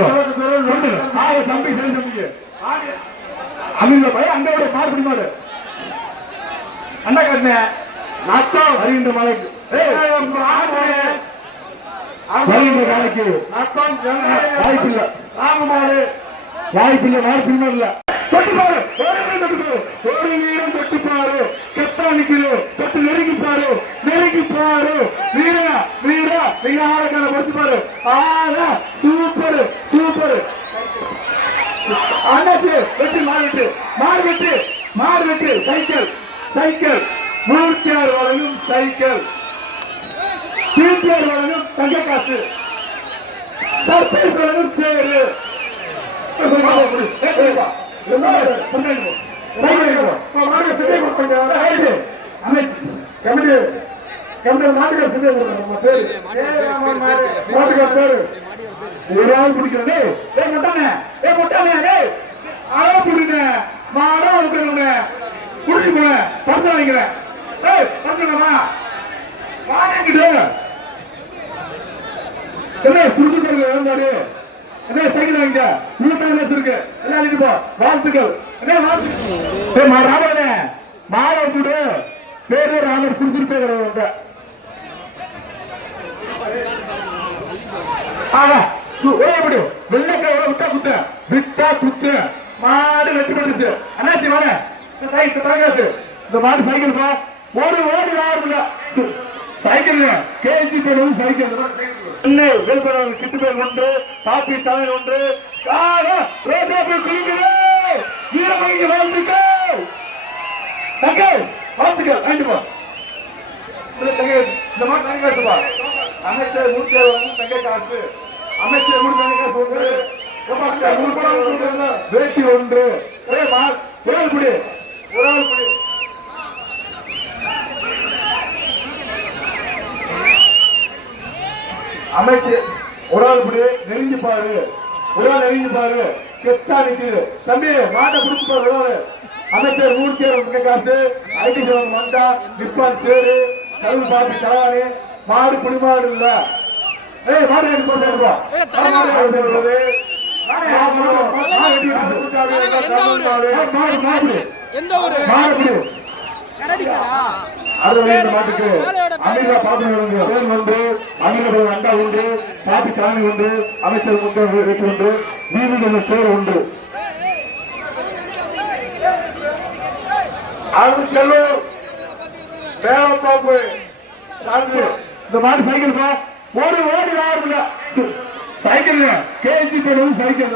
ஆ, தம்பி சரி தம்பிக்கு அமிர்த பையன் அங்க விட மாடு பிடி மாடு அண்ணா கண்ண. நத்தம் வருகின்ற மலைக்கு. வருகின்ற வேலைக்கு வாய்ப்பில்லை ராமமாடு வாய்ப்பில்லை. மாடு. பின்மாடு இல்ல. தொட்டு பாரு ஒரு வீரம் தொட்டு பாரு கெத்தா நிக்குது. தொட்டு நெருங்கி பாரு. நெருங்கி பாரு. வீரா வீரா. நீங்க ஆளுக்கான படிச்சு பாரு? சூப்பர் சூப்பர் அண்ணாச்சி வெட்டி மாடு வெட்டு மாடு வெட்டு மாடு வெட்டு சைக்கிள் சைக்கிள். நூற்றி ஆறு வழங்கும் சைக்கிள். டிபிஆர் வழங்கும் தங்க காசு. சர்ப்ரைஸ் வழங்கும் சேரு. ஒரு ஆள் பிடிக்கிறே ஏ முட்டானே ஏ முட்டானே என்ன சுறுசுறுப்பு வேண்டாரு என்ன சைக்கிள் வாங்கிட்ட? இருபத்தாறு இருக்கு. எல்லாம் அழிஞ்சு வாழ்த்துக்கள். என்ன வாழ்த்துக்கள் ஏய் மா ராமனே மாலை எடுத்து பேரு ராமர் சுறுசுறுப்பே கிடையாது ஆகா எப்படி வெள்ளக்காய் விட்டா குத்து விட்டா குத்து. மாடு வெட்டி பண்ணுச்சு அண்ணாச்சி வாங்க. இந்த சைக்கிள் இந்த மாடு சைக்கிள் பா. ஓடி ஓடி வாருங்க சைக்கிள் கேஜி பேரும் சைக்கிள் என்ன கிட்டு பேர் ஒன்று காப்பி தலைவர் ஒன்று. காக குளிக்கிறோம் வீரமணிக்கு வாழ்த்துக்கள் தங்கள் வாழ்த்துக்கள் வாங்கிட்டு இந்த மாதிரி தங்க காசு அமைச்சர் மூச்சர் வந்து தங்க காசு. அமைச்சர் மூணு தங்க காசு ஒன்று வேட்டி ஒன்று. ஒரே ஒரு ஆள் குடி ஒரு ஆள் குடி அமைச்சர் ஒரு ஆள் குடி நெருங்கி பாரு. ஒரு ஆள் நெருங்கி பாரு. கெத்தா நிக்குது. தம்பி மாட்டை பிடிச்சு பாரு ஒரு ஆளு. அமைச்சர் மூர்த்தியர் தங்க காசு ஐடி சேவன் மண்டா நிப்பான் சேரு கருவு பாப்பி தலவாணி மாடு புடிமாடு இல்ல. ஏய் மாடு எடுத்து போட்டு. மாடு போட்டு. மாடு மாடு அடுத்த மாட்டுக்கு. அமீரா பாப்பி உண்டு தேன் உண்டு அமீரா அண்டா உண்டு பாப்பி தானி உண்டு அமைச்சர் முட்டை உண்டு நீதிகள் சேர் உண்டு. அடுத்து செல்லூர். வேலப்பாப்பு சார்ந்து. இந்த மாடு சைக்கிள் பா. ஓடி ஓடி ஆரம்பிக்க சைக்கிள் கேஜி பேரும் சைக்கிள்.